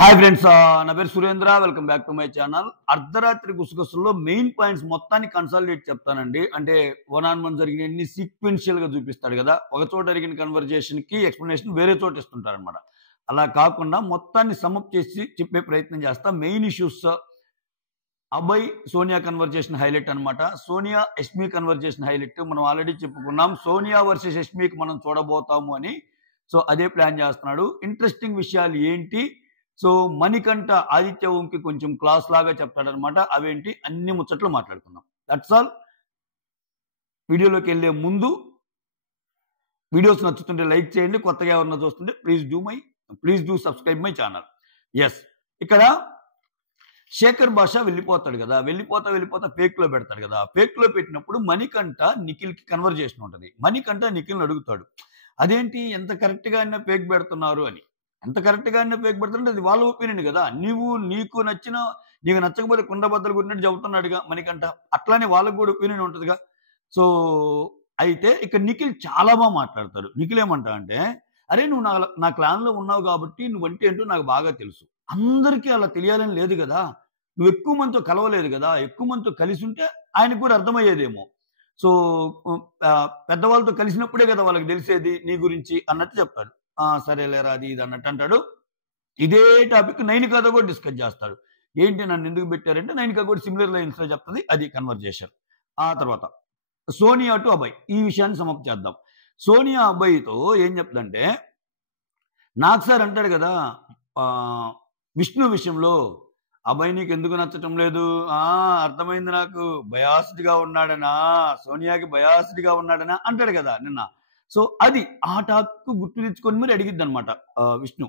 Hi friends, నా పేరు Surendra. Welcome back to my channel. అర్ధరాత్రి గుసగుసల్లో మెయిన్ పాయింట్స్ మొత్తాన్ని కన్సాలిడేట్ చెప్తానండి. అంటే వన్ ఆన్ వన్ జరిగిన సీక్వెన్షియల్ గా చూపిస్తాడు కదా, ఒక చోట జరిగిన కన్వర్జేషన్ కి ఎక్స్ప్లెనేషన్ వేరే చోట ఇస్తుంటారనమాట. అలా కాకుండా మొత్తాన్ని సమ్అప్ చేసి చెప్పే ప్రయత్నం చేస్తా. Main issues Abhay Sonia conversation highlight అనమాట. సోనియా యష్మి కన్వర్జేషన్ హైలైట్ మనం ఆల్రెడీ చెప్పుకున్నాం. సోనియా వర్సెస్ యష్మికి మనం చూడబోతాము అని. సో అదే ప్లాన్ చేస్తున్నాడు. ఇంట్రెస్టింగ్ విషయాలు ఏంటి? సో మణికంఠ ఆదిత్య ఓంకి కొంచెం క్లాస్ లాగా చెప్తాడనమాట. అవేంటి అన్ని ముచ్చట్లు మాట్లాడుకుందాం. That's all. వీడియోలోకి వెళ్ళే ముందు వీడియోస్ నచ్చుతుంటే లైక్ చేయండి. కొత్తగా ఎవరన్నా చూస్తుంటే please do subscribe my channel. Yes, ఇక్కడ శేఖర్ భాష వెళ్ళిపోతాడు కదా, వెళ్ళిపోతా ఫేక్ లో పెడతాడు కదా. ఫేక్ లో పెట్టినప్పుడు మణికంఠ నిఖిల్ కి కన్వర్జేషన్ ఉంటుంది. మణికంఠ నిఖిల్ని అడుగుతాడు, అదేంటి ఎంత కరెక్ట్ గా ఫేక్ పెడుతున్నారు అని. ఎంత కరెక్ట్ గా ఫేక్ పెడుతుంటే అది వాళ్ళ ఒపీనియన్ కదా. నీకు నచ్చకపోతే కుండబద్దలు కొట్టినట్టు చెబుతున్నాడుగా మణికంఠ. అట్లానే వాళ్ళకు కూడా ఒపీనియన్ ఉంటుందిగా. సో అయితే ఇక్కడ నిఖిల్ చాలా బాగా మాట్లాడతాడు. నిఖిల్ ఏమంటా అంటే, అరే నువ్వు నా క్లాన్ లో ఉన్నావు కాబట్టి నువ్వంటే ఏంటో నాకు బాగా తెలుసు. అందరికీ అలా తెలియాలని లేదు కదా. నువ్వు ఎక్కువ మందితో కలవలేదు కదా. ఎక్కువ మందితో కలిసి ఉంటే ఆయనకు కూడా అర్థమయ్యేదేమో. సో పెద్దవాళ్ళతో కలిసినప్పుడే కదా వాళ్ళకి తెలిసేది నీ గురించి అన్నట్టు చెప్తాడు. సరేలేరా అది ఇది అన్నట్టు అంటాడు. ఇదే టాపిక్ నైనికాతో కూడా డిస్కస్ చేస్తాడు. ఏంటి నన్ను ఎందుకు పెట్టారంటే నైనికా కూడా సిమిలర్ లైన్స్ లో చెప్తుంది. అది కన్వర్జేషన్. ఆ తర్వాత సోనియా టు అభయ్, ఈ విషయాన్ని సమాప్తి చేద్దాం. సోనియా అభయ్తో ఏం చెప్తుందంటే, నాకు సార్ అంటాడు కదా విష్ణు విషయంలో, అభయ్ నీకు ఎందుకు నచ్చటం లేదు? అర్థమైంది నాకు, బయాస్డ్ గా ఉన్నాడనా, సోనియాకి బయాస్డ్ గా ఉన్నాడనా అంటాడు కదా నిన్న. సో అది ఆ టాపిక్ గుర్తు తెచ్చుకొని మరి అడిగిద్ది అనమాట విష్ణు.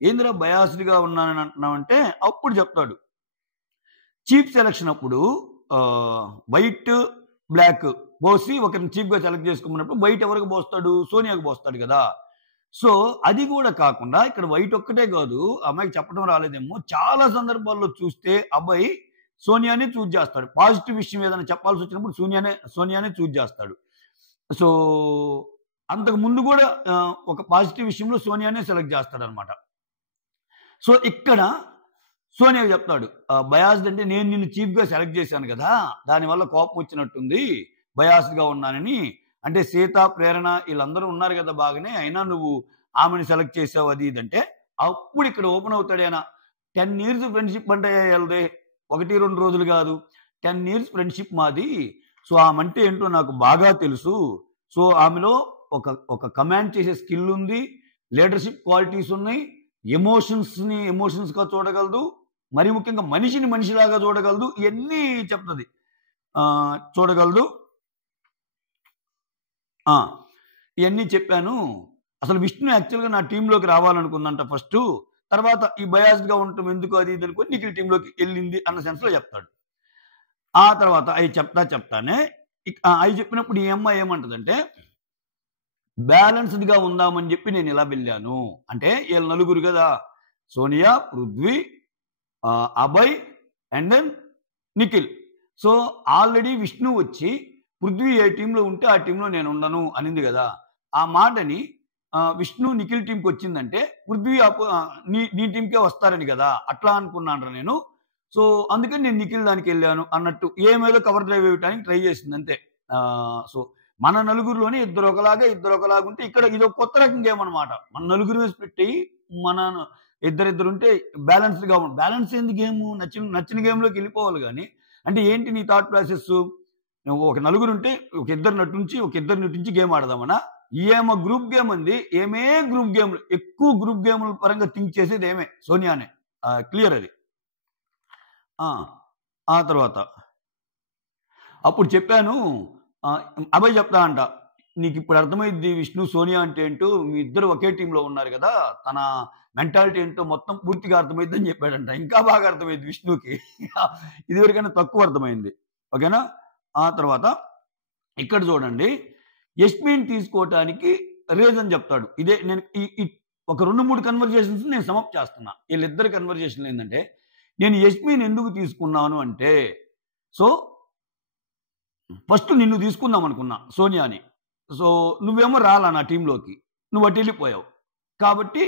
ఏందిరా బయాస్డ్ గా ఉన్నానని అంటున్నావంటే అప్పుడు చెప్తాడు, చీఫ్ సెలక్షన్ అప్పుడు వైట్ బ్లాక్ పోసి ఒకరిని చీఫ్ గా సెలెక్ట్ చేసుకోమన్నప్పుడు వైట్ ఎవరికి పోస్తాడు? సోనియాకి పోస్తాడు కదా. సో అది కూడా కాకుండా ఇక్కడ వైట్ ఒక్కటే కాదు, అమ్మాయికి చెప్పడం రాలేదేమో, చాలా సందర్భాల్లో చూస్తే అబ్బాయి సోనియానే చూజ్ చేస్తాడు. పాజిటివ్ విషయం ఏదైనా చెప్పాల్సి వచ్చినప్పుడు సోనియానే చూజ్ చేస్తాడు. సో అంతకు ముందు కూడా ఒక పాజిటివ్ విషయంలో సోనియానే సెలెక్ట్ చేస్తాడు అనమాట. సో ఇక్కడ సోనియాకి చెప్తాడు, బయాస్డ్ అంటే నేను నిన్ను చీఫ్ గా సెలెక్ట్ చేశాను కదా, దానివల్ల కోపం వచ్చినట్టుంది, బయాస్డ్ గా ఉన్నానని. అంటే సీత, ప్రేరణ వీళ్ళందరూ ఉన్నారు కదా బాగానే, అయినా నువ్వు ఆమెను సెలెక్ట్ చేసావు అది ఇదంటే అప్పుడు ఇక్కడ ఓపెన్ అవుతాడు ఆయన. 10 years ఫ్రెండ్షిప్ అంటే వెళ్దే 1-2 రోజులు కాదు, 10 years ఫ్రెండ్షిప్ మాది. సో ఆమె అంటే ఏంటో నాకు బాగా తెలుసు. సో ఆమెలో ఒక కమాండ్ చేసే స్కిల్ ఉంది, లీడర్షిప్ క్వాలిటీస్ ఉన్నాయి, ఎమోషన్స్ గా చూడగలదు, మరి ముఖ్యంగా మనిషిని మనిషిలాగా చూడగలదు, ఇవన్నీ చెప్తుంది. చూడగలదు. ఇవన్నీ చెప్పాను. అసలు విష్ణు యాక్చువల్గా నా టీంలోకి రావాలనుకుందంట ఫస్ట్, తర్వాత ఈ బయాస్డ్ గా ఉండటం ఎందుకు అది ఇది అనుకుని నిఖిల్ టీంలోకి వెళ్ళింది అన్న సెన్స్ లో చెప్తాడు. ఆ తర్వాత అవి చెప్తానే అవి చెప్పినప్పుడు ఈ అమ్మాయి ఏమంటదంటే, బ్యాలెన్స్డ్ గా ఉందామని చెప్పి నేను ఇలా వెళ్ళాను. అంటే వీళ్ళు నలుగురు కదా, Sonia, Prithvi, Abhay and then Nikhil. So already Vishnu వచ్చి పృథ్వీ ఏ టీంలో ఉంటే ఆ టీంలో నేను ఉండను అనింది కదా. ఆ మాటని విష్ణు నిఖిల్ టీంకి వచ్చిందంటే పృథ్వీ నీ టీంకే వస్తారని కదా, అట్లా అనుకున్నాను నేను. సో అందుకని నేను నిఖిల్ దానికి వెళ్ళాను అన్నట్టు ఏమేదో కవర్ డ్రైవ్ ఇవ్వడానికి ట్రై చేసింది అంతే. సో మన నలుగురిలోనే ఇద్దరు ఒకలాగా ఉంటే ఇక్కడ ఇది ఒక కొత్త రకం గేమ్ అనమాట. మన నలుగురు వేసి పెట్టి మన ఇద్దరు ఉంటే బ్యాలెన్స్డ్ గా ఉంటుంది. బ్యాలెన్స్ ఏంది గేమ్, నచ్చిన గేమ్లోకి వెళ్ళిపోవాలి. కానీ అంటే ఏంటి నీ థాట్ ప్రాసెస్? నువ్వు ఒక నలుగురు ఉంటే ఒక ఇద్దరు నటించి గేమ్ ఆడదామనా? ఏమో గ్రూప్ గేమ్ ఉంది. ఏమే గ్రూప్ గేమ్లు, ఎక్కువ గ్రూప్ గేమ్ల పరంగా థింక్ చేసేది ఏమే సోనియానే. క్లియర్ అది. ఆ తర్వాత అప్పుడు చెప్పాను, అభయ్ చెప్తా అంట, నీకు ఇప్పుడు అర్థమైంది విష్ణు సోనియా అంటే ఏంటో, మీ ఇద్దరు ఒకే టీంలో ఉన్నారు కదా, తన మెంటాలిటీ ఏంటో మొత్తం పూర్తిగా అర్థమైంది అని చెప్పాడంట. ఇంకా బాగా అర్థమైంది విష్ణుకి, ఇదివరకైనా తక్కువ అర్థమైంది. ఓకేనా? ఆ తర్వాత ఇక్కడ చూడండి, యష్మిని తీసుకోవటానికి రీజన్ చెప్తాడు. ఇదే నేను ఒక 2-3 కన్వర్జేషన్స్ నేను సమాప్తి చేస్తున్నా. వీళ్ళిద్దరి కన్వర్జేషన్ ఏంటంటే, నేను యష్మిని ఎందుకు తీసుకున్నాను అంటే, సో ఫస్ట్ నిన్ను తీసుకుందాం అనుకున్నా సోనియాని. సో నువ్వేమో రాలా నా టీంలోకి, నువ్వు అటు వెళ్ళిపోయావు కాబట్టి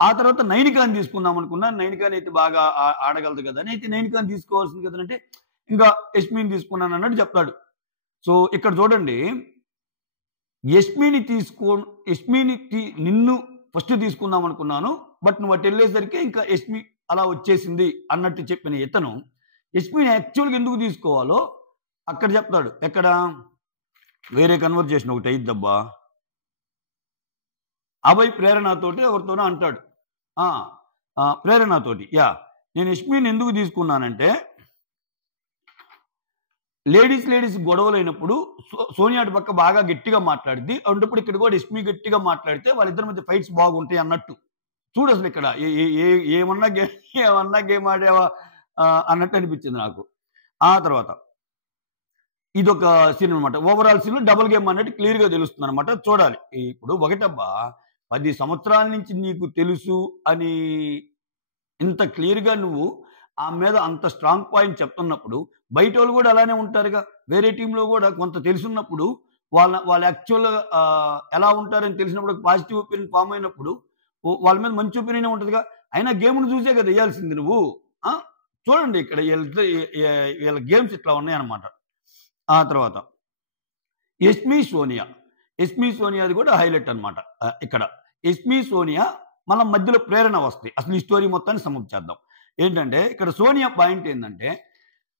ఆ తర్వాత నైనికాని తీసుకుందాం అనుకున్నాను. నైనికాని అయితే బాగా ఆడగలదు కదా అని. అయితే నైనికాని తీసుకోవాల్సింది కదంటే ఇంకా యష్మిని తీసుకున్నాను అన్నట్టు చెప్తాడు. సో ఇక్కడ చూడండి, నిన్ను ఫస్ట్ తీసుకుందాం అనుకున్నాను. బట్ నువ్వు అటు వెళ్ళేసరికి ఇంకా యష్మి అలా వచ్చేసింది అన్నట్టు చెప్పిన ఇతను యష్మిని యాక్చువల్‌గా ఎందుకు తీసుకోవాలో అక్కడ చెప్తాడు. ఎక్కడ? వేరే కన్వర్జేషన్ ఒకటి అయిద్దబ్బా. అభయ్ ప్రేరణతోటి ఎవరితోనో అంటాడు. ప్రేరణతోటి. నేను యష్మిని ఎందుకు తీసుకున్నానంటే లేడీస్ గొడవలైనప్పుడు సోనియా అటు పక్క బాగా గట్టిగా మాట్లాడిద్ది. అటువంటిప్పుడు ఇక్కడ కూడా యష్మి గట్టిగా మాట్లాడితే వాళ్ళిద్దరి మధ్య ఫైట్స్ బాగుంటాయి అన్నట్టు. చూడు అసలు ఇక్కడ ఏమన్నా గేమ్ ఆడావా అన్నట్టు అనిపించింది నాకు. ఆ తర్వాత ఇదొక సీన్ అనమాట. ఓవరాల్ సీన్ డబుల్ గేమ్ అన్నట్టు క్లియర్‌గా తెలుస్తుంది అనమాట. చూడాలి. ఇప్పుడు ఒకటబ్బా 10 సంవత్సరాల నుంచి నీకు తెలుసు అని ఇంత క్లియర్‌గా నువ్వు ఆమె మీద అంత స్ట్రాంగ్ పాయింట్ చెప్తున్నప్పుడు బయటోళ్ళు కూడా అలానే ఉంటారుగా. వేరే టీంలో కూడా కొంత తెలుసున్నప్పుడు వాళ్ళు యాక్చువల్‌గా ఎలా ఉంటారని తెలిసినప్పుడు పాజిటివ్ ఒపీనియన్ ఫార్మ్ అయినప్పుడు వాళ్ళ మీద మంచి ఒపీనియనే ఉంటదిగా. అయినా గేమ్‌ని చూసే కదా ఎయ్యాల్సింది నువ్వు. చూడండి ఇక్కడ వీళ్ళ గేమ్స్ ఇట్లా ఉన్నాయన్నమాట. ఆ తర్వాత యష్మి సోనియాది కూడా హైలైట్ అన్నమాట. ఇక్కడ యష్మి సోనియా మళ్ళా మధ్యలో ప్రేరణ వస్తాయి. అసలు ఈ స్టోరీ మొత్తాన్ని సమ్ అప్ చేద్దాం. ఏంటంటే ఇక్కడ సోనియా పాయింట్ ఏందంటే,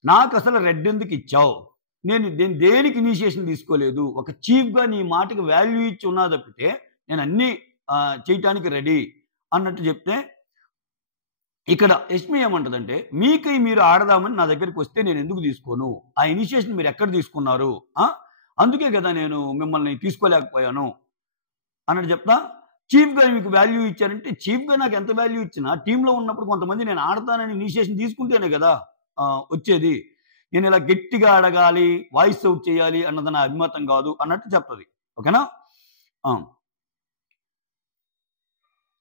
నాకు అసలు రెడ్ ఎందుకు ఇచ్చావు? నేను దేనికి ఇనిషియేషన్ తీసుకోలేదు. ఒక చీఫ్‌గా నీ మాటకి వాల్యూ ఇచ్చి ఉన్నా తప్పితే నేను అన్నీ చేయటానికి రెడీ అన్నట్టు చెప్తే, ఇక్కడ యష్మి ఏమంటదంటే, మీకై మీరు ఆడదామని నా దగ్గరికి వస్తే నేను ఎందుకు తీసుకోను? ఆ ఇనిషియేషన్ మీరు ఎక్కడ తీసుకున్నారు? అందుకే కదా నేను మిమ్మల్ని తీసుకోలేకపోయాను అన్నట్టు చెప్తా. చీఫ్‌గా మీకు వాల్యూ ఇచ్చారంటే, చీఫ్‌గా నాకు ఎంత వాల్యూ ఇచ్చినా టీమ్‌లో ఉన్నప్పుడు కొంతమంది నేను ఆడతానని ఇనిషియేషన్ తీసుకుంటేనే కదా వచ్చేది. నేను ఇలా గట్టిగా అడగాలి, వాయిస్ అవుట్ చేయాలి అన్నది నా అభిమతం కాదు అన్నట్టు చెప్తది. ఓకేనా?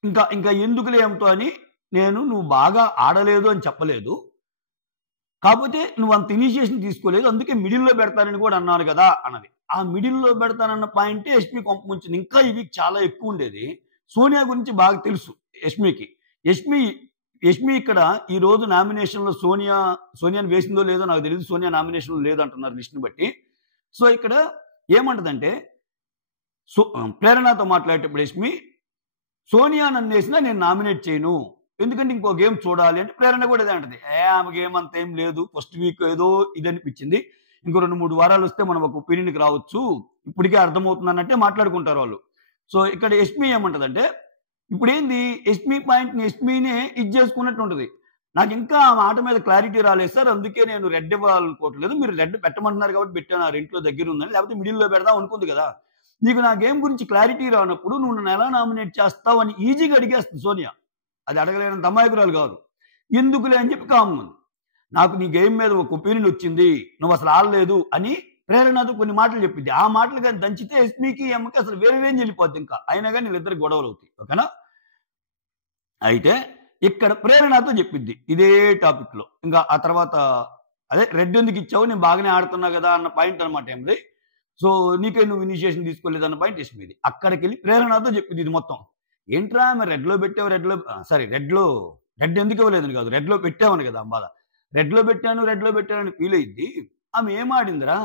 ఇంకా ఎందుకులే ఏమిటో అని నువ్వు బాగా ఆడలేదు అని చెప్పలేదు. కాకపోతే నువ్వు అంత ఇనిషియేషన్ తీసుకోలేదు. అందుకే మిడిల్‌లో పెడతానని కూడా అన్నాను కదా అన్నది. ఆ మిడిల్‌లో పెడతానన్న పాయింటే యష్మి కొంప ముంచింది. ఇంకా ఈ వీక్ చాలా ఎక్కువ ఉండేది. సోనియా గురించి బాగా తెలుసు యష్మికి. యష్మి ఇక్కడ ఈ రోజు నామినేషన్‌లో సోనియాని వేసిందో లేదో నాకు తెలీదు. సోనియా నామినేషన్‌లో లేదంటున్నారు లిస్ట్‌ని బట్టి. సో ఇక్కడ ఏమంటదంటే ప్రేరణతో మాట్లాడేటప్పుడు యష్మి, సోనియా నన్నేసినా నేను నామినేట్ చేయను. ఎందుకంటే ఇంకో గేమ్ చూడాలి అంటే ప్రేరణ కూడా ఇదే అంటది. ఆమె గేమ్ అంత ఏం లేదు. ఫస్ట్ వీక్ ఏదో ఇది అనిపించింది. ఇంకో 2-3 వారాలు వస్తే మనం ఒక ఒపీనియన్‌కి రావచ్చు. ఇప్పటికే అర్థమవుతుంది అన్నట్టే మాట్లాడుకుంటారు వాళ్ళు. సో ఇక్కడ యష్మి ఏమంటదంటే, ఇప్పుడేంది యష్మినే ఇది చేసుకున్నట్టు ఉంటది. నాకు ఇంకా ఆ మాట మీద క్లారిటీ రాలేదు సార్. అందుకే నేను రెడ్ ఇవ్వాలనుకోవట్లేదు. మీరు రెడ్ పెట్టమంటున్నారు కాబట్టి పెట్టాను. ఆ రెంట్లో దగ్గర ఉందని. లేకపోతే మిడిల్‌లో పెడదాం అనుకుంది కదా. నీకు నా గేమ్ గురించి క్లారిటీ రానప్పుడు నువ్వు నన్ను ఎలా నామినేట్ చేస్తావు అని ఈజీగా అడిగేస్తుంది సోనియా. అది అడగలేనంత అమాయకురాలు కాదు. ఎందుకులే అని చెప్పి కామ్‌గుంది. నాకు నీ గేమ్ మీద ఒక ఒపీనియన్ వచ్చింది. నువ్వు అసలు ఆడలేదు అని ప్రేరణతో కొన్ని మాటలు చెప్పింది. ఆ మాటలు కానీ దంచితే యష్మికి ఈమెకి అసలు వేరే రేంజ్ వెళ్ళిపోద్ది ఇంకా. అయినా కానీ వీళ్ళిద్దరికి గొడవలు అవుతాయి. ఓకేనా? అయితే ఇక్కడ ప్రేరణతో చెప్పిద్ది ఇదే టాపిక్‌లో. ఇంకా ఆ తర్వాత అదే రెడ్ ఎందుకు ఇచ్చావు? నేను బాగానే ఆడుతున్నా కదా అన్న పాయింట్ అనమాట ఏమిది. సో నీకే నువ్వు ఇనిషియేషన్ తీసుకోలేదు అన్న పాయింట్ యష్మిది. అక్కడికెళ్ళి ప్రేరణతో చెప్పింది ఇది మొత్తం. ఏంట్రా ఆమె రెడ్‌లో పెట్టావు రెడ్ ఎందుకు ఇవ్వలేదని కాదు. రెడ్‌లో పెట్టావని కదా బాధ. రెడ్‌లో పెట్టానని ఫీల్ అయ్యిద్ది. ఆమె ఏం ఆడిందిరా?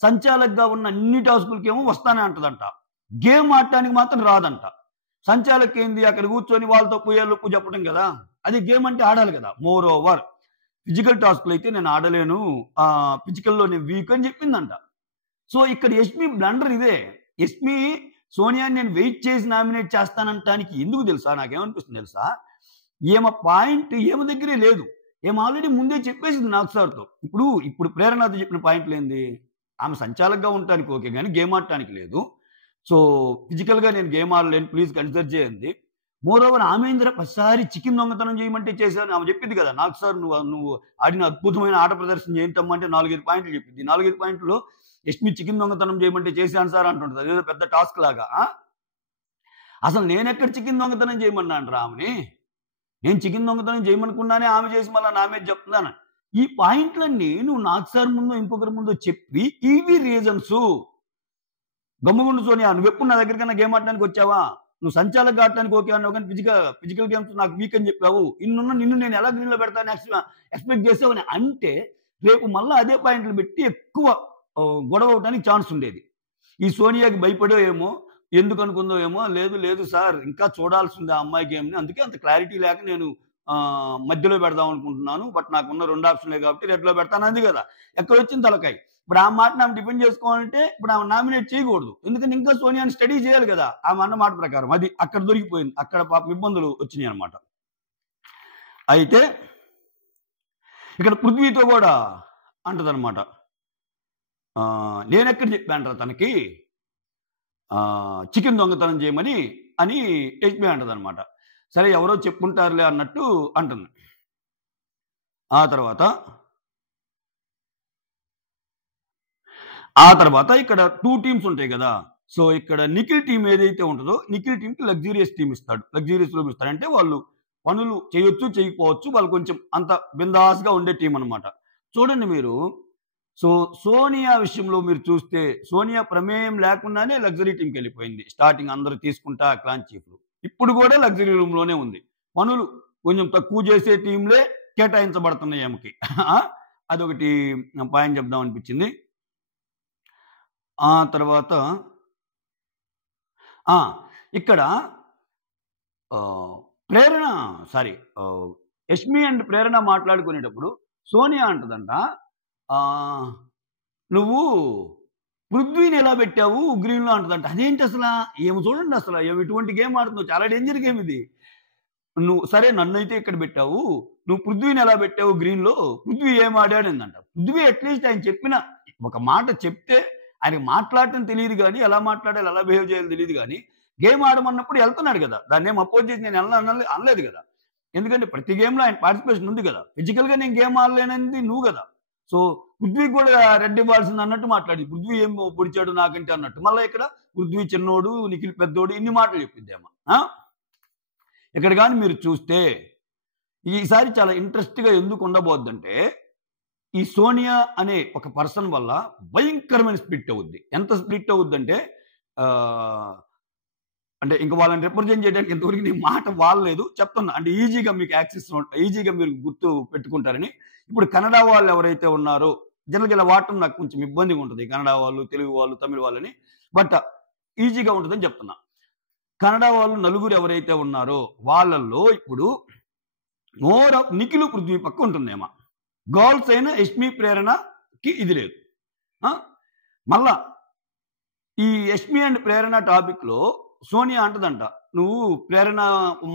సంచాలకుగా ఉన్న అన్ని టాస్కులకేమో వస్తానే అంటదంట. గేమ్ ఆడటానికి మాత్రం రాదంట. సంచాలక్ ఏంది అక్కడ కూర్చొని వాళ్ళతో పుయ్యలుప్పు చెప్పడం కదా. అది గేమ్ అంటే ఆడాలి కదా. మోర్ ఓవర్ ఫిజికల్ టాస్క్‌లు అయితే నేను ఆడలేను. ఫిజికల్‌లో నేను వీక్ అని చెప్పిందంట. సో ఇక్కడ యష్మి బ్లండర్ ఇదే. యష్మి సోనియాని నేను వెయిట్ చేసి నామినేట్ చేస్తానంటానికి ఎందుకు తెలుసా? నాకేమనిపిస్తుంది తెలుసా? ఈమె పాయింట్ ఈమె దగ్గరే లేదు. ఈమె ఆల్రెడీ ముందే చెప్పేసింది నాగ్ సార్‌తో. ఇప్పుడు ప్రేరణతో చెప్పిన పాయింట్లు ఏంది? ఆమె సంచాలకుగా ఉండటానికి ఓకే గానీ గేమ్ ఆడటానికి లేదు. సో ఫిజికల్‌గా నేను గేమ్ ఆడలేను. ప్లీజ్ కన్సిడర్ చేయండి. మోర్ ఓవర్ ఆమె ఏందిరా ప్రతిసారి చికెన్ దొంగతనం చేయమంటే చేశాను. ఆమె చెప్పింది కదా. నాగ్ సార్ నువ్వు ఆడిన అద్భుతమైన ఆట ప్రదర్శన ఏంటమ్మా అంటే 4-5 పాయింట్లు చెప్పింది. 4-5 పాయింట్‌లో యష్మి చికెన్ దొంగతనం చేయమంటే చేశాను సార్ అంటుంటది. అదేదో పెద్ద టాస్క్ లాగా. అసలు నేనెక్కడ చికెన్ దొంగతనం చేయమన్నానురా ఆమెని? నేను చికెన్ దొంగతనం చేయమనుకున్నానే ఆమె చేసి మళ్ళా నా మీద చెప్తున్నాను. ఈ పాయింట్లన్నీ నువ్వు నాగ్ సార్ ముందో ఇంకొకరి ముందో చెప్పి ఇవి రీజన్స్. గమ్ముగుండు సోనియా, నువ్వెప్పుడు నా దగ్గరికన్నా గేమ్ ఆడడానికి వచ్చావా? నువ్వు సంచాలక ఆడటానికి ఓకే అన్నావు కానీ ఫిజికల్ గేమ్స్ నాకు వీక్ అని చెప్పావు. నిన్ను నేను ఎలా గ్రీన్‌లో పెడతాను ఎక్స్‌పెక్ట్ చేసావని అంటే, రేపు మళ్ళా అదే పాయింట్లు పెట్టి ఎక్కువ గొడవ అవ్వడానికి ఛాన్స్ ఉండేది. ఈ సోనియాకి భయపడో ఏమో, ఎందుకు అనుకుందో ఏమో, లేదు సార్ ఇంకా చూడాల్సింది ఆ అమ్మాయి గేమ్‌ని. అందుకే అంత క్లారిటీ లేక నేను మధ్యలో పెడదాం అనుకుంటున్నాను. బట్ నాకున్న 2 ఆప్షన్‌లే కాబట్టి రెడ్‌లో పెడతాను అంది కదా! ఎక్కడొచ్చింది తలకాయ. ఇప్పుడు ఆ మాటని ఆమె డిఫెండ్ చేసుకోవాలంటే ఇప్పుడు ఆమె నామినేట్ చేయకూడదు. ఎందుకంటే ఇంకా సోనియాని స్టడీ చేయాలి కదా! ఆమె అన్న మాట ప్రకారం. అది అక్కడ దొరికిపోయింది. అక్కడ పాపం ఇబ్బందులు వచ్చినాయన్నమాట. అయితే ఇక్కడ పృథ్వీతో కూడా అంటదన్నమాట. నేనెక్కడ చెప్పానురా తనకి చికెన్ దొంగతనం చేయమని అని యష్మి అంటదన్నమాట. సరే ఎవరో చెప్పుంటారులే అన్నట్టు అంటుంది. ఆ తర్వాత ఇక్కడ 2 టీమ్స్ ఉంటాయి కదా! సో, ఇక్కడ నిఖిల్ టీమ్ ఏదైతే ఉంటదో, నిఖిల్ టీమ్‌కి లగ్జూరియస్ టీమ్ ఇస్తాడు. లగ్జూరియస్ రూమ్ ఇస్తాడు. అంటే వాళ్ళు పనులు చేయొచ్చు, చేయకపోవచ్చు. వాళ్ళు కొంచెం అంత బిందాస్‌గా ఉండే టీమ్ అన్నమాట. చూడండి మీరు. సో, సోనియా విషయంలో మీరు చూస్తే, సోనియా ప్రమేయం లేకుండానే లగ్జరీ టీమ్‌కెళ్ళిపోయింది. స్టార్టింగ్ అందరూ తీసుకుంటా క్లాన్ చీఫ్‌లు. ఇప్పుడు కూడా లగ్జరీ రూమ్‌లోనే ఉంది. పనులు కొంచెం తక్కువ చేసే టీమ్‌లే కేటాయించబడుతున్నాయి ఆమెకి. అదొకటి పాయింట్ చెప్దాం అనిపించింది. ఆ తర్వాత ఇక్కడ ప్రేరణ యష్మి అండ్ ప్రేరణ మాట్లాడుకునేటప్పుడు సోనియా అంటదంట, నువ్వు పృథ్వీని ఎలా పెట్టావు గ్రీన్‌లో అంటదంట. అదేంటి అసల? ఏమో చూడండి అసల ఎటువంటి గేమ్ ఆడుతుందో. చాలా డేంజర్ గేమ్ ఇది. నువ్వు సరే నన్నైతే ఇక్కడ పెట్టావు. నువ్వు పృథ్వీని ఎలా పెట్టావు గ్రీన్‌లో? పృథ్వీ ఏం ఆడాడందంట. పృథ్వీ అట్‌లీస్ట్ ఆయన చెప్పిన ఒక మాట చెప్తే ఆయనకి మాట్లాడటం తెలియదు గానీ, ఎలా మాట్లాడాలి, ఎలా బిహేవ్ చేయాలో తెలీదు గానీ, గేమ్ ఆడమన్నప్పుడు ఎళ్తున్నాడు కదా! దాన్నేం అపోజ్ చేసి నేను అనలేదు కదా! ఎందుకంటే ప్రతి గేమ్‌లో ఆయన పార్టిసిపేషన్ ఉంది కదా! ఫిజికల్‌గా నేను గేమ్ ఆడలేననిది నువ్వు కదా! సో, పృథ్వీకి కూడా రెడ్ ఇవ్వాల్సింది అన్నట్టు మాట్లాడింది. పృథ్వీ ఏం పొడిచాడు నాకంటే అన్నట్టు. మళ్ళా ఇక్కడ పృథ్వీ చిన్నోడు, నిఖిల్ పెద్దోడు ఇన్ని మాటలు చెప్పిద్దేమో. ఇక్కడ గాని మీరు చూస్తే ఈసారి చాలా ఇంట్రెస్ట్‌గా ఎందుకు ఉండబోద్దంటే, ఈ సోనియా అనే ఒక పర్సన్ వల్ల భయంకరమైన స్ప్లిట్ అవుద్ది. ఎంత స్ప్లిట్ అవుద్దంటే అంటే ఇంక వాళ్ళని రిప్రజెంట్ చేయడానికి ఇంతవరకు నేను మాట వాడలేదు. చెప్తున్నా. అంటే ఈజీగా మీకు ఈజీగా మీరు గుర్తు పెట్టుకుంటారని. ఇప్పుడు కన్నడ వాళ్ళు ఎవరైతే ఉన్నారో జనరల్‌గా ఇలా వాడటం నాకు కొంచెం ఇబ్బందిగా ఉంటది. కన్నడ వాళ్ళు, తెలుగు వాళ్ళు, తమిళ్ వాళ్ళని. బట్ ఈజీగా ఉంటదని చెప్తున్నా. కన్నడ వాళ్ళు నలుగురు ఎవరైతే ఉన్నారో వాళ్ళల్లో ఇప్పుడు మోర్ ఆఫ్ నిఖిల్, పృథ్వీ పక్క ఉంటుందేమో. గర్ల్స్ అయిన యష్మి ప్రేరణకి ఇది లేదు. మళ్ళా ఈ యష్మి అండ్ ప్రేరణ టాపిక్ లో సోనియా అంటదంట, నువ్వు ప్రేరణ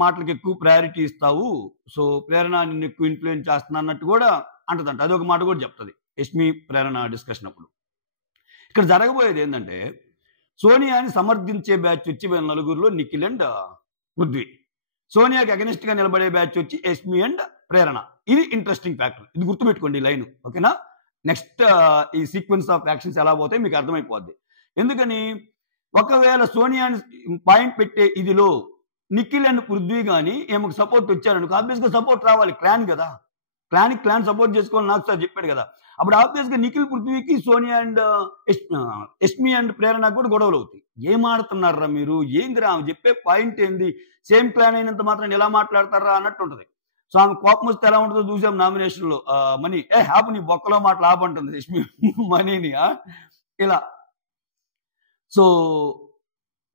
మాటలకు ఎక్కువ ప్రయారిటీ ఇస్తావు, సో ప్రేరణ నిన్ను ఎక్కువ ఇన్ఫ్లుయెన్స్ చేస్తున్నా అన్నట్టు కూడా అంటదంట. అదొక మాట కూడా చెప్తుంది యష్మి ప్రేరణ డిస్కషన్ అప్పుడు. ఇక్కడ జరగబోయేది ఏంటంటే, సోనియాని సమర్థించే బ్యాచ్ వచ్చి వీళ్ళ నలుగురిలో నిఖిల్ అండ్ పృథ్వీ, సోనియాకి అగెనిస్ట్ గా నిలబడే బ్యాచ్ వచ్చి యష్మి అండ్ ప్రేరణ. ఇది ఇంట్రెస్టింగ్ ఫ్యాక్టర్. ఇది గుర్తుపెట్టుకోండి ఈ లైన్, ఓకేనా? నెక్స్ట్ ఈ సీక్వెన్స్ ఆఫ్ యాక్షన్స్ ఎలా పోతాయి మీకు అర్థమైపోద్ది. ఎందుకని, ఒకవేళ సోనియాని పాయింట్ పెట్టే ఇదిలో నిఖిల్ అండ్ పృథ్వీ కానీ ఏమకు సపోర్ట్ వచ్చారనుకో, ఆబ్వియస్ గా సపోర్ట్ రావాలి. క్లాన్ కదా, క్లాన్ సపోర్ట్ చేసుకోవాలి. నాకు సార్ చెప్పాడు కదా. అప్పుడు ఆబ్వియస్ గా నిఖిల్ పృథ్వీకి సోనియా అండ్ యష్మి అండ్ ప్రేరణ కూడా గొడవలు అవుతాయి. ఏం ఆడుతున్నారా మీరు, ఏందిరా ఆమె చెప్పే పాయింట్ ఏంది, సేమ్ క్లాన్ అయినంత మాత్రం ఎలా మాట్లాడతారా అన్నట్టు ఉంటది. సో ఆమె కోపం వస్తే ఎలా ఉంటుందో చూసాం నామినేషన్ లో. మనీ హ్యాపీ నీ బొక్కలో మాటలు ఆపంటుంది యష్మి మనీని ఇలా. సో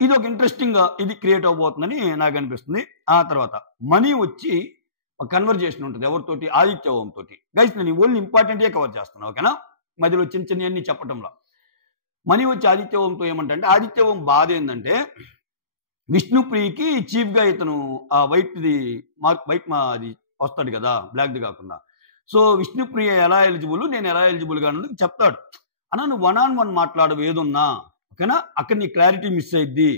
ఇది ఒక ఇంట్రెస్టింగ్ ఇది క్రియేట్ అవబోతుందని నాకు అనిపిస్తుంది. ఆ తర్వాత మనీ వచ్చి ఒక కన్వర్జేషన్ ఉంటుంది ఎవరితోటి, ఆదిత్య ఓం తోటి. గైస్ నేను ఓన్లీ ఇంపార్టెంటే కవర్ చేస్తాను, ఓకేనా? మధ్యలో చిన్న చిన్న అన్ని చెప్పటంలో మనీ వచ్చి ఆదిత్య ఓంతో ఏమంటే, ఆదిత్య ఓం బాధ ఏంటంటే విష్ణుప్రియకి చీఫ్ గా ఇతను ఆ వైట్ అది వస్తాడు కదా, బ్లాక్ది కాకుండా. సో విష్ణుప్రియ ఎలా ఎలిజిబుల్, నేను ఎలా ఎలిజిబుల్ గా చెప్తాడు. అన్నా నువ్వు 1-on-1 మాట్లాడవు ఏదున్నా, ఓకేనా? అక్కడ నీ క్లారిటీ మిస్ అయ్యిద్ది.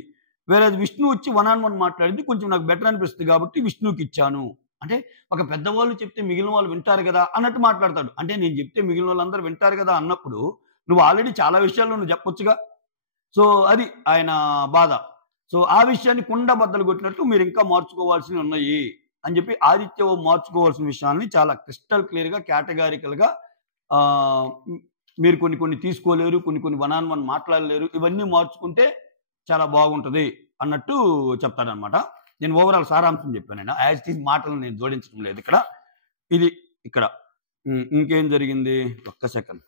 వేరే విష్ణు వచ్చి 1-on-1 మాట్లాడింది కొంచెం నాకు బెటర్ అనిపిస్తుంది కాబట్టి విష్ణుకి ఇచ్చాను. అంటే ఒక పెద్దవాళ్ళు చెప్తే మిగిలిన వాళ్ళు వింటారు కదా అన్నట్టు మాట్లాడతాడు. అంటే నేను చెప్తే మిగిలిన వాళ్ళందరూ వింటారు కదా అన్నప్పుడు నువ్వు ఆల్రెడీ చాలా విషయాల్లో నువ్వు చెప్పొచ్చుగా. సో అది ఆయన బాధ. సో ఆ విషయాన్ని కుండ బద్దలు కొట్టినట్టు మీరు ఇంకా మార్చుకోవాల్సినవి ఉన్నాయి అని చెప్పి ఆదిత్య మార్చుకోవాల్సిన విషయాన్ని చాలా క్రిస్టల్ క్లియర్ గా కేటగారికల్ గా మీరు కొన్ని తీసుకోలేరు, కొన్ని 1-on-1 మాట్లాడలేరు, ఇవన్నీ మార్చుకుంటే చాలా బాగుంటది అన్నట్టు చెప్తాడనమాట. నేను ఓవరాల్ సారాంశం చెప్పాను. యాజ్ ఇట్ ఈజ్ మాటలు నేను జోడించడం లేదు ఇక్కడ. ఇది ఇక్కడ ఇంకేం జరిగింది ఒక్క సెకండ్.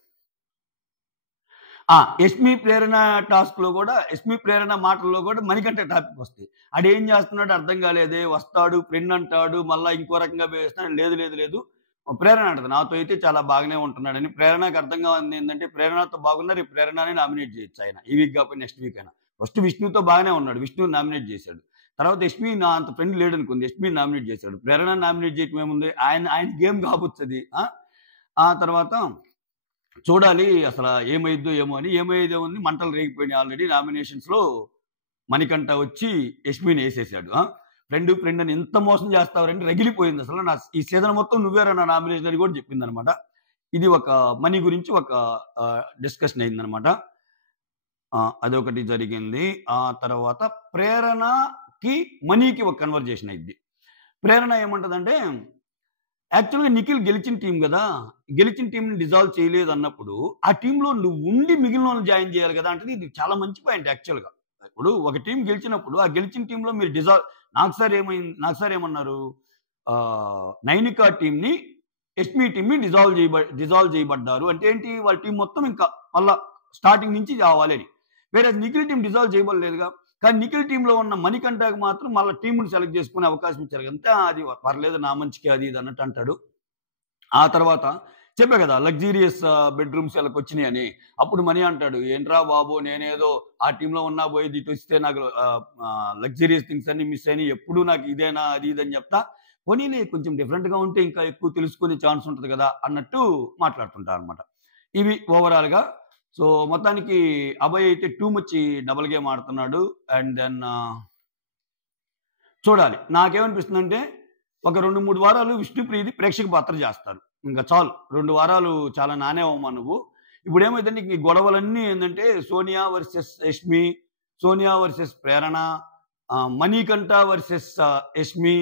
ఎస్మి ప్రేరణ టాస్క్లో కూడా ఎస్మి ప్రేరణ మాటల్లో కూడా మణికంఠ టాపిక్ వస్తాయి. ఆడేం చేస్తున్నాడు అర్థం కాలేదే, వస్తాడు ఫ్రెండ్ అంటాడు, మళ్ళీ ఇంకో రకంగా వేస్తాడు. లేదు ప్రేరణ అంటది నాతో అయితే చాలా బాగానే ఉంటున్నాడని. ప్రేరణకు అర్థం కావాలి ఏంటంటే ప్రేరణతో బాగున్నా రేపు ప్రేరణని నామినేట్ చేయొచ్చు ఆయన, ఈ వీక్ కాకపోతే నెక్స్ట్ వీక్ అయినా. ఫస్ట్ విష్ణుతో బాగానే ఉన్నాడు, విష్ణు నామినేట్ చేశాడు. తర్వాత ఎస్మి నా అంత ఫ్రెండ్ లేడు అనుకుంది, ఎస్మి నామినేట్ చేశాడు. ప్రేరణ నామినేట్ చేయటం ఏముంది, ఆయన గేమ్ కాబోతుంది. ఆ తర్వాత చూడాలి అసలు ఏమైద్దో ఏమో అని. ఏమైదో ఉంది, మంటలు రేగిపోయినాయి ఆల్రెడీ. నామినేషన్స్లో మణికంఠ వచ్చి యష్మిని వేసేసాడు. ఫ్రెండ్ అని ఎంత మోసం చేస్తావరంటే రగిలిపోయింది అసలు. నా ఈ సీజన్ మొత్తం నువ్వేరా నా నామినేషన్ అని కూడా చెప్పింది అనమాట. ఇది ఒక మనీ గురించి ఒక డిస్కషన్ అయిందనమాట. అదొకటి జరిగింది. ఆ తర్వాత ప్రేరణకి మనీకి ఒక కన్వర్జేషన్ అయింది. ప్రేరణ ఏమంటదంటే, యాక్చువల్గా నిఖిల్ గెలిచిన టీం కదా, గెలిచిన టీంని డిజాల్వ్ చేయలేదు అన్నప్పుడు ఆ టీంలో నువ్వు ఉండి మిగిలిన వాళ్ళని జాయిన్ చేయాలి కదా అంటే ఇది చాలా మంచి పాయింట్ యాక్చువల్గా. ఇప్పుడు ఒక టీం గెలిచినప్పుడు ఆ గెలిచిన టీంలో మీరు నాకు సార్ ఏమన్నారు, నైనికా టీంని ఎస్మి టీంని డిజాల్వ్ చేయబడ్డారు అంటే ఏంటి, వాళ్ళ టీం మొత్తం ఇంకా మళ్ళా స్టార్టింగ్ నుంచి కావాలి అని. వేరే నిఖిల్ టీం డిజాల్వ్ చేయబడలేదుగా. కానీ నిఖిల్ టీంలో ఉన్న మణికంఠకి మాత్రం మళ్ళీ టీంని సెలెక్ట్ చేసుకునే అవకాశం ఇచ్చారు. అంతే, అది పర్లేదు నా మంచికి అది ఇది అన్నట్టు అంటాడు. ఆ తర్వాత చెప్పే కదా లగ్జీరియస్ బెడ్రూమ్స్ వాళ్ళకి వచ్చినాయి అని. అప్పుడు మణి అంటాడు, ఏంట్రా బాబు నేనేదో ఆ టీంలో ఉన్నా పోయేది, ఇటు వస్తే నాకు లగ్జీరియస్ థింగ్స్ అన్ని మిస్ అయినాయి, ఎప్పుడు నాకు ఇదేనా అది ఇదని చెప్తా, పోనీలే కొంచెం డిఫరెంట్గా ఉంటే ఇంకా ఎక్కువ తెలుసుకునే ఛాన్స్ ఉంటుంది కదా అన్నట్టు మాట్లాడుతుంటారు అనమాట. ఇవి ఓవరాల్గా. సో మొత్తానికి అభయ్ అయితే టూ మచ్ డబుల్ గేమ్ ఆడుతున్నాడు. అండ్ దెన్ చూడాలి. నాకేమనిపిస్తుంది అంటే ఒక 2-3 వారాలు విష్ణుప్రియది ప్రేక్షక పాత్ర చేస్తారు, ఇంకా చాలు. 2 వారాలు చాలా నానేవమ్మా నువ్వు. ఇప్పుడు ఏమైందంటే ఈ గొడవలన్నీ ఏంటంటే సోనియా వర్సెస్ యష్మి, సోనియా వర్సెస్ ప్రేరణ, మణికంఠ వర్సెస్ యష్మి,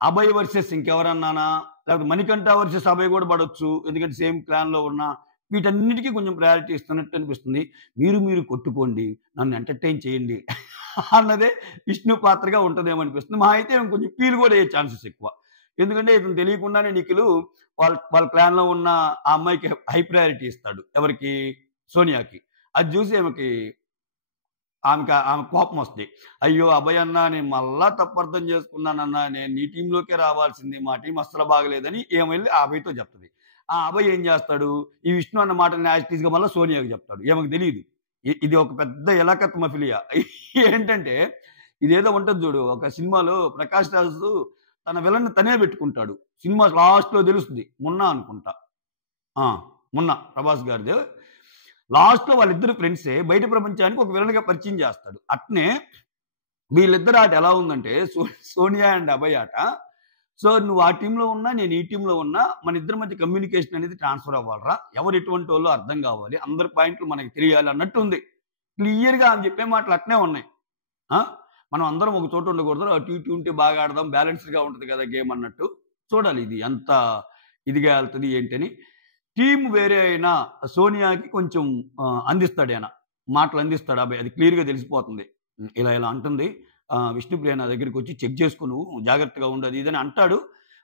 అభయ్ వర్సెస్ ఇంకెవరన్నానా, లేకపోతే మణికంఠ వర్సెస్ అభయ్ కూడా పడవచ్చు, ఎందుకంటే సేమ్ ప్లాన్లో ఉన్న. వీటన్నిటికీ కొంచెం ప్రయారిటీ ఇస్తున్నట్టు అనిపిస్తుంది. మీరు కొట్టుకోండి, నన్ను ఎంటర్టైన్ చేయండి అన్నదే విష్ణు పాత్రగా ఉంటుందేమో అనిపిస్తుంది. మా అయితే కొంచెం ఫీల్ కూడా అయ్యే ఛాన్సెస్ ఎక్కువ. ఎందుకంటే ఇతను తెలియకుండానే నిఖిల్ వాళ్ళ ప్లాన్లో ఉన్న ఆ అమ్మాయికి హై ప్రయారిటీ ఇస్తాడు. ఎవరికి, సోనియాకి. అది చూసి ఆమె కోపం వస్తుంది. అయ్యో అభయ్ అన్న, నేను మళ్ళా తప్పర్థం చేసుకున్నానన్నా, నేను నీ టీంలోకే రావాల్సింది, మా టీం అస్సలు బాగలేదని ఏమెళ్ళి ఆ అభయ్తో చెప్తుంది. ఆ అభయ్ ఏం చేస్తాడు, ఈ విష్ణు అన్న మాటని యాజిటీస్గా మళ్ళీ సోనియాకి చెప్తాడు. ఏమకు తెలియదు. ఇది ఒక పెద్ద ఎలాకత్ మఫిలియా. ఏంటంటే ఇదేదో ఉంటుంది చూడు, ఒక సినిమాలో ప్రకాష్ రాజ్ తన విలన్ తనే పెట్టుకుంటాడు. సినిమా లాస్ట్లో తెలుస్తుంది, మున్నా అనుకుంటా, మున్నా ప్రభాస్ గారిది. లాస్ట్లో వాళ్ళిద్దరు ఫ్రెండ్సే బయట ప్రపంచానికి ఒక విలన్గా పరిచయం చేస్తాడు. అట్నే వీళ్ళిద్దరు ఆట ఎలా ఉందంటే సోనియా అండ్ అభయ్ ఆట. సో నువ్వు ఆ టీంలో ఉన్నా, నేను ఈ టీంలో ఉన్నా, మన ఇద్దరి మధ్య కమ్యూనికేషన్ అనేది ట్రాన్స్ఫర్ అవ్వాలరా, ఎవరు ఎటువంటి వాళ్ళు అర్థం కావాలి, అందరి పాయింట్లు మనకి తెలియాలి అన్నట్టు ఉంది. క్లియర్గా ఆమె చెప్పే మాటలు అట్నే ఉన్నాయి. మనం అందరం ఒక చోట ఉండకూడదు, అటు ఇటు ఉంటే బాగా ఆడదాం, బ్యాలెన్స్డ్గా ఉంటుంది కదా గేమ్ అన్నట్టు. చూడాలి ఇది ఎంత ఇదిగా వెళ్తుంది ఏంటని. టీం వేరే అయినా సోనియాకి కొంచెం అందిస్తాడు, ఆయన మాటలు అందిస్తాడు అబ్బాయి, అది క్లియర్గా తెలిసిపోతుంది. ఇలా అంటుంది, విష్ణుప్రియ నా దగ్గరికి వచ్చి చెక్ చేసుకో, నువ్వు జాగ్రత్తగా ఉండదు ఇదని అంటాడు.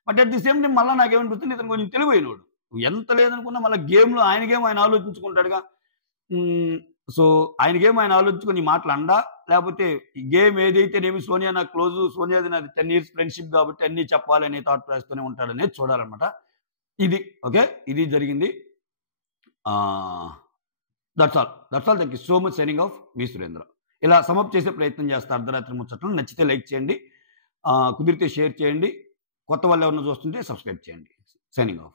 But at the same time మళ్ళీ నాకేమనిపిస్తుంది, ఇతను కొంచెం తెలివైనోడు. ఎంత లేదనుకున్నా మళ్ళీ గేమ్లో ఆయన గేమ్ ఆయన ఆలోచించుకుంటాడుగా. సో ఆయన గేమ్ ఆయన ఆలోచించుకొని మాటలు అండా, లేకపోతే ఈ గేమ్ ఏదైతేనేమి సోనియా నాకు క్లోజు, సోనియాది నాది 10 years ఫ్రెండ్షిప్ కాబట్టి అన్నీ చెప్పాలనే థాట్ ప్రాసెస్తోనే ఉంటాడనేది చూడాలన్నమాట. ఇది ఓకే, ఇది జరిగింది. That's all. Thank you so much. Signing off, మీ సురేంద్ర. ఇలా సమప్ చేసే ప్రయత్నం చేస్తా అర్ధరాత్రి ముచ్చట్లు. నచ్చితే లైక్ చేయండి, కుదిరితే షేర్ చేయండి, కొత్త వాళ్ళు ఎవరైనా చూస్తుంటే సబ్స్క్రైబ్ చేయండి. Signing off.